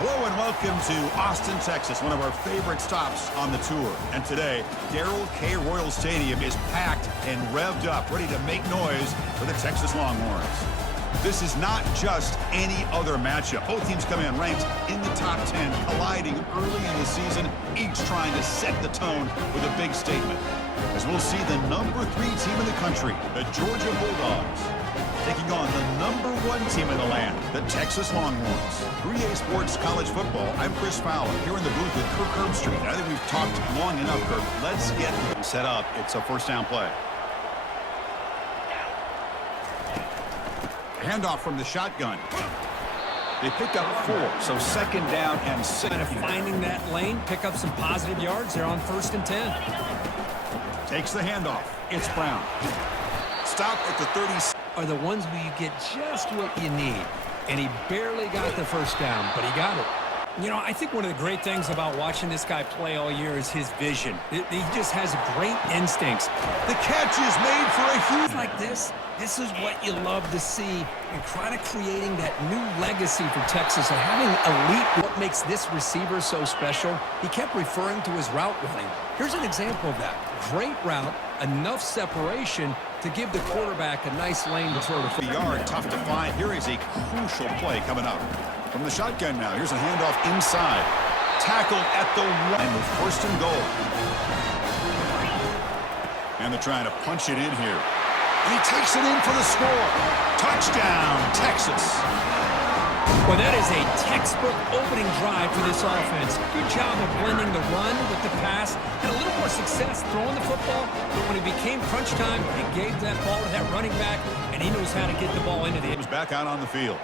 Hello and welcome to Austin, Texas, one of our favorite stops on the tour. And today, Darrell K. Royal Stadium is packed and revved up, ready to make noise for the Texas Longhorns. This is not just any other matchup. Both teams come in ranked in the top 10, colliding early in the season, each trying to set the tone with a big statement. As we'll see the number 3 team in the country, the Georgia Bulldogs, taking on the number 1 team in the land, the Texas Longhorns. 3A Sports College Football, I'm Chris Fowler, here in the booth with Kirk Herbstreit. I think we've talked long enough, Kirk. Let's get set up. It's a first down play. Handoff from the shotgun. They pick up 4, so second down and 6. Kind of finding that lane, pick up some positive yards. They're on 1st and 10. Takes the handoff. It's Brown. Stop at the 30. Are the ones where you get just what you need. And he barely got the first down, but he got it. You know, I think one of the great things about watching this guy play all year is his vision. He just has great instincts. The catch is made for a huge... Like this is what you love to see. And kind of creating that new legacy for Texas of having elite. What makes this receiver so special? He kept referring to his route running. Here's an example of that. Great route, enough separation to give the quarterback a nice lane to throw the yard. Tough to find. Here is a crucial play coming up. From the shotgun now, here's a handoff inside. Tackled at the line with 1st and goal. And they're trying to punch it in here. And he takes it in for the score. Touchdown, Texas. Well, that is a textbook opening drive for this offense. Good job of blending the run with the pass. Had a little more success throwing the football, but when it became crunch time, he gave that ball to that running back, and he knows how to get the ball into the... He was back out on the field.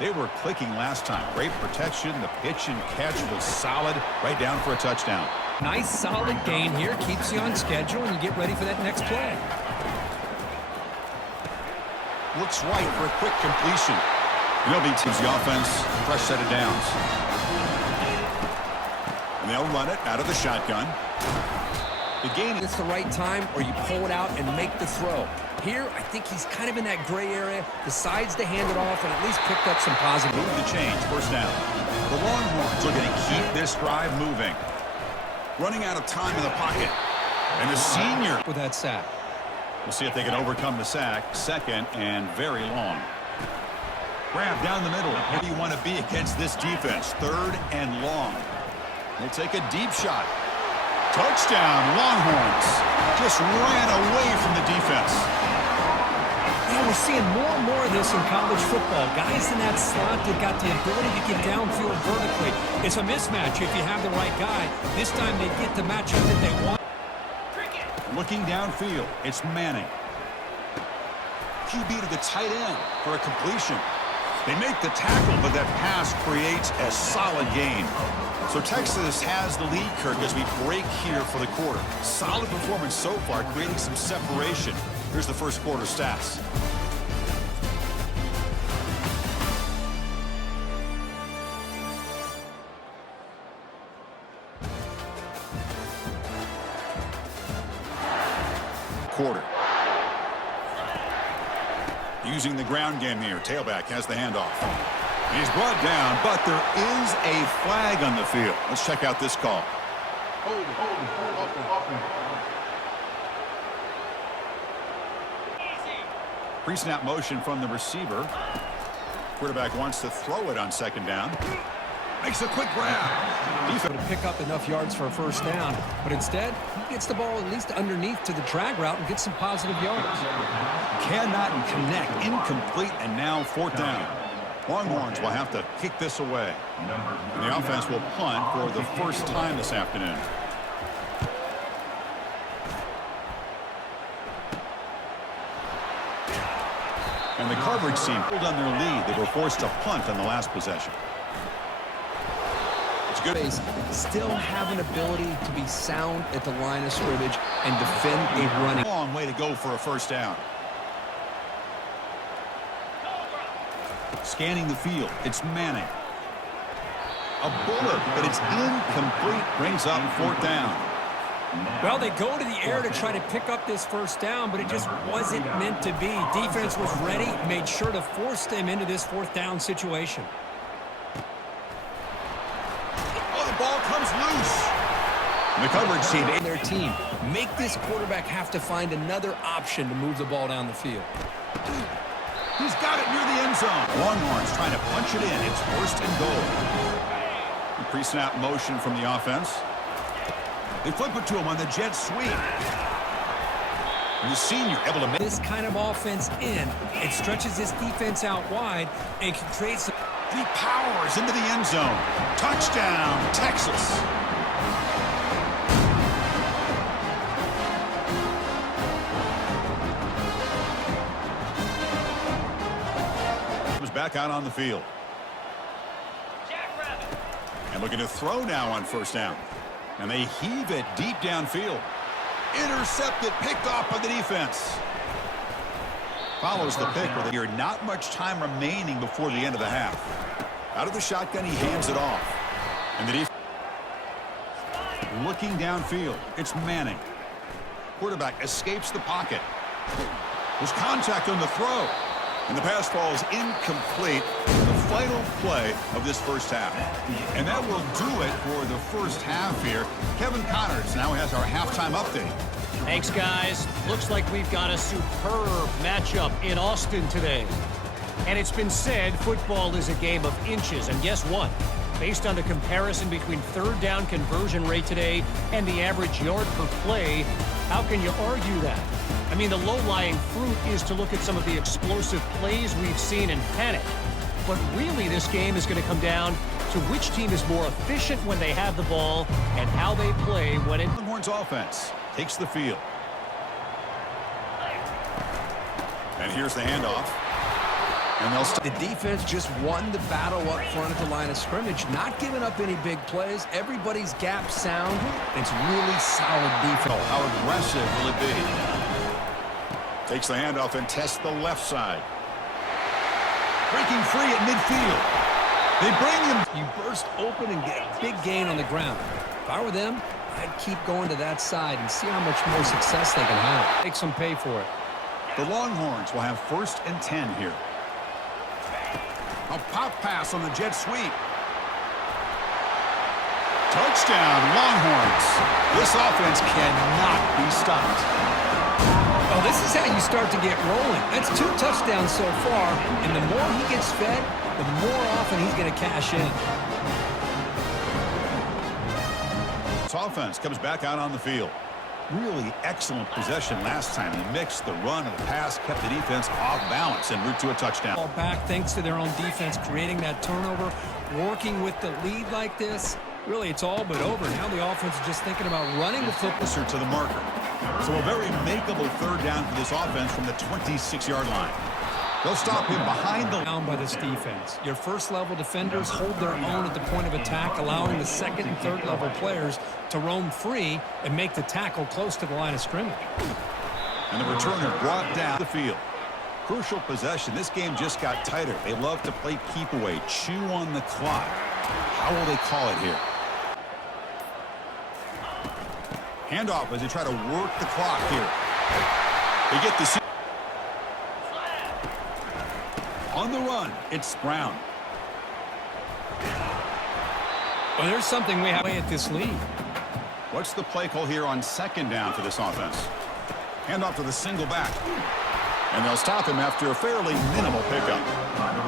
They were clicking last time. Great protection. The pitch and catch was solid. Right down for a touchdown. Nice, solid gain here. Keeps you on schedule, and you get ready for that next play. Looks right for a quick completion. They'll be teams the offense, fresh set of downs. And they'll run it out of the shotgun. The gain is the right time, or you pull it out and make the throw. Here, I think he's kind of in that gray area, decides to hand it off, and at least picked up some positive. Move the change, first down. The Longhorns are going to keep this drive moving. Running out of time in the pocket. And the senior with that sack. We'll see if they can overcome the sack. Second and very long. Grab down the middle. Where do you want to be against this defense? 3rd and long. They'll take a deep shot. Touchdown, Longhorns. Just ran away from the defense. Yeah, we're seeing more and more of this in college football. Guys in that slot that got the ability to get downfield vertically. It's a mismatch if you have the right guy. This time they get the matchup that they want. Looking downfield, it's Manning. QB to the tight end for a completion. They make the tackle, but that pass creates a solid gain. So Texas has the lead, Kirk, as we break here for the quarter. Solid performance so far, creating some separation. Here's the first quarter stats. Quarter. Using the ground game here. Tailback has the handoff. He's brought down, but there is a flag on the field. Let's check out this call. Pre-snap motion from the receiver. Quarterback wants to throw it on 2nd down. Makes a quick grab. Defense to pick up enough yards for a first down, but instead, he gets the ball at least underneath to the drag route and gets some positive yards. Cannot connect. Incomplete, and now 4th down. Longhorns will have to kick this away. And the offense will punt for the first time this afternoon. And the coverage team pulled on their lead. They were forced to punt on the last possession. It's good. Still have an ability to be sound at the line of scrimmage and defend a running. Long way to go for a first down. Scanning the field. It's Manning. A bullet, but it's incomplete. Brings up 4th down. Well, they go to the air to try to pick up this first down, but it just wasn't meant to be. Defense was ready, made sure to force them into this 4th down situation. the ball comes loose. And the coverage team And their team make this quarterback have to find another option to move the ball down the field. He's got it near the end zone. Longhorns trying to punch it in. It's first and goal. Pre-snap motion from the offense. They flip it to him on the jet sweep. And the senior able to make This kind of offense in, it stretches this defense out wide and can create some... He powers into the end zone. Touchdown, Texas. Comes back out on the field. And looking to throw now on first down. And they heave it deep downfield. Intercepted, picked off by the defense. Follows the pick with here. Not much time remaining before the end of the half. Out of the shotgun, he hands it off. And the defense looking downfield. It's Manning. Quarterback escapes the pocket. There's contact on the throw. And the pass falls incomplete. The final play of this first half. And that will do it for the first half here. Kevin Connors now has our halftime update. Thanks, guys. Looks like we've got a superb matchup in Austin today. And it's been said football is a game of inches. And guess what? Based on the comparison between third down conversion rate today and the average yard per play, how can you argue that? I mean, the low-lying fruit is to look at some of the explosive plays we've seen and panic. But really, this game is going to come down to which team is more efficient when they have the ball and how they play when it... Longhorns offense takes the field. And here's the handoff. And they'll The defense just won the battle up front at the line of scrimmage, not giving up any big plays. Everybody's gap sound. It's really solid defense. How aggressive will it be? Takes the handoff and tests the left side. Breaking free at midfield. They bring him. You burst open and get a big gain on the ground. If I were them, I'd keep going to that side and see how much more success they can have. Make some pay for it. The Longhorns will have first and 10 here. A pop pass on the jet sweep. Touchdown, Longhorns. This offense cannot be stopped. Oh, this is how you start to get rolling. That's 2 touchdowns so far, and the more he gets fed, the more often he's going to cash in. This offense comes back out on the field. Really excellent possession last time. The mix, the run, and the pass kept the defense off balance en route to a touchdown. Ball back thanks to their own defense, creating that turnover, working with the lead like this. Really, it's all but over. Now the offense is just thinking about running the football. Closer to the marker. So a very makeable third down for this offense from the 26-yard line. They'll stop him behind the... Down by this defense. Your first-level defenders hold their own at the point of attack, allowing the second and third-level players to roam free and make the tackle close to the line of scrimmage. And the returner brought down the field. Crucial possession. This game just got tighter. They love to play keep away, chew on the clock. How will they call it here? Handoff as they try to work the clock here. They get the... On the run, it's Brown. Well, there's something we have at this lead. What's the play call here on second down for this offense? Handoff to the single back. And they'll stop him after a fairly minimal pickup.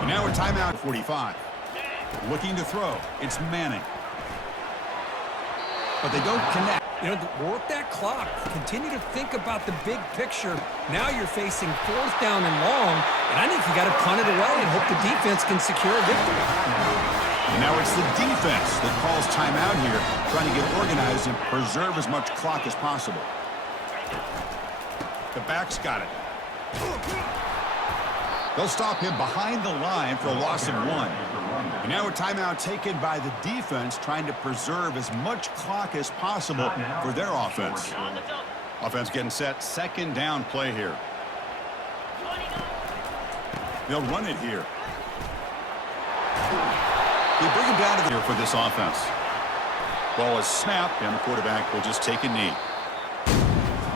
And now a timeout, 45. Looking to throw. It's Manning. But they don't connect. You know, work that clock. Continue to think about the big picture. Now you're facing fourth down and long, and I think you got to punt it away and hope the defense can secure a victory. And now it's the defense that calls timeout here, trying to get organized and preserve as much clock as possible. The back's got it. They'll stop him behind the line for a loss of 1. And now a timeout taken by the defense, trying to preserve as much clock as possible for their offense. Offense getting set, second down play here. They'll run it here. They bring him down to here for this offense. Ball is snapped, and the quarterback will just take a knee.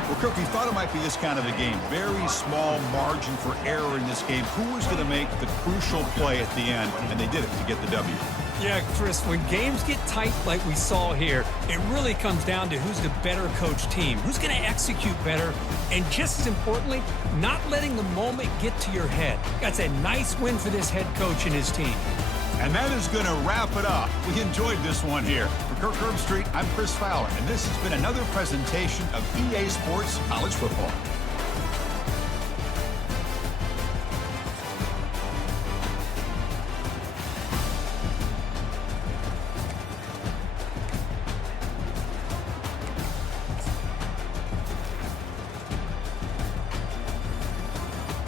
Well, Kirk, we thought it might be this kind of a game. Very small margin for error in this game. Who was going to make the crucial play at the end? And they did it to get the W. Yeah, Chris, when games get tight like we saw here, it really comes down to who's the better coach team, who's going to execute better, and just as importantly, not letting the moment get to your head. That's a nice win for this head coach and his team. And that is going to wrap it up. We enjoyed this one here. For Kirk Herbstreit, I'm Chris Fowler, and this has been another presentation of EA Sports College Football.